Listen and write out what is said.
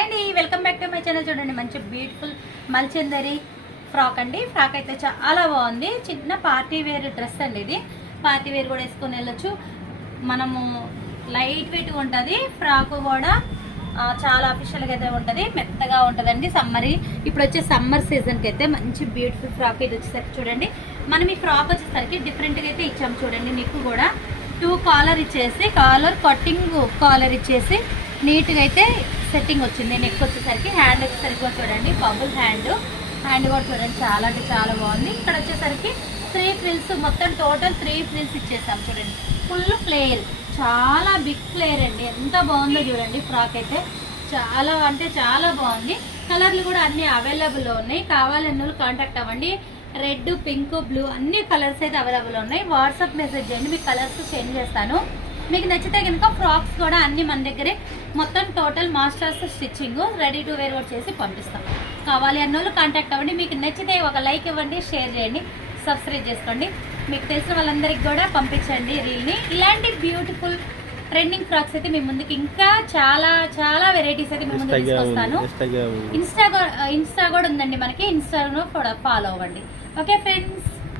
Hi అండి, welcome back to my channel. చూడండి మంచి బ్యూటిఫుల్ మల్చందరి ఫ్రాక్ అండి. ఫ్రాక్ అయితే చాలా బాగుంది. చిన్న పార్టీ వేర్ డ్రెస్ అండి. ఇది పార్టీ వేర్ కూడా వేసుకొని వెళ్ళొచ్చు. మనము లైట్ వెయిట్ ఉంటుంది. ఫ్రాక్ కూడా చాలా అఫీషియల్గా అయితే ఉంటుంది, మెత్తగా ఉంటుందండి. ఇప్పుడు వచ్చే సమ్మర్ సీజన్కి అయితే మంచి బ్యూటిఫుల్ ఫ్రాక్ ఇది వచ్చేసరికి చూడండి. మనం ఈ ఫ్రాక్ వచ్చేసరికి డిఫరెంట్గా అయితే ఇచ్చాము చూడండి. నీకు కూడా 2 కాలర్ ఇచ్చేసి కటింగ్ కాలర్ ఇచ్చేసి నీట్గా అయితే సెట్టింగ్ వచ్చింది. నెక్ వచ్చేసరికి హ్యాండ్ వచ్చేసరికి కూడా చూడండి బబుల్ హ్యాండ్ కూడా చూడండి, చాలా అంటే చాలా బాగుంది. ఇక్కడ వచ్చేసరికి 3 ఫ్రిల్స్, మొత్తం టోటల్ 3 ఫ్రిల్స్ ఇచ్చేసాం చూడండి. ఫుల్ ఫ్లేర్, చాలా బిగ్ ఫ్లేర్ అండి. ఎంత బాగుందో చూడండి. ఫ్రాక్ అయితే చాలా అంటే చాలా బాగుంది. కలర్లు కూడా అన్ని అవైలబుల్లో ఉన్నాయి. కావాలన్న వాళ్ళు కాంటాక్ట్ అవ్వండి. రెడ్, పింక్, బ్లూ అన్ని కలర్స్ అయితే అవైలబుల్ ఉన్నాయి. వాట్సాప్ మెసేజ్ చేయండి, మీకు కలర్స్ చేంజ్ చేస్తాను. మీకు నచ్చితే కనుక ఫ్రాక్స్ కూడా అన్ని మన దగ్గరే మొత్తం total masters stitching ready to wear కూడా చేసి పంపిస్తాం. కావాలి అన్న వాళ్ళు కాంటాక్ట్ అవ్వండి. మీకు నచ్చితే ఒక లైక్ ఇవ్వండి, షేర్ చేయండి, సబ్స్క్రైబ్ చేసుకోండి. మీకు తెలిసిన వాళ్ళందరికీ కూడా పంపించండి రీల్ని. ఇలాంటి బ్యూటిఫుల్ ట్రెండింగ్ ఫ్రాక్స్ అయితే మీ ముందుకి ఇంకా చాలా చాలా వెరైటీస్ అయితే మీ ముందుకు తీసుకొస్తాను. ఇన్స్టా కూడా ఉందండి మనకి. ఇన్స్టాలో కూడా ఫాలో అవ్వండి. Okay friends.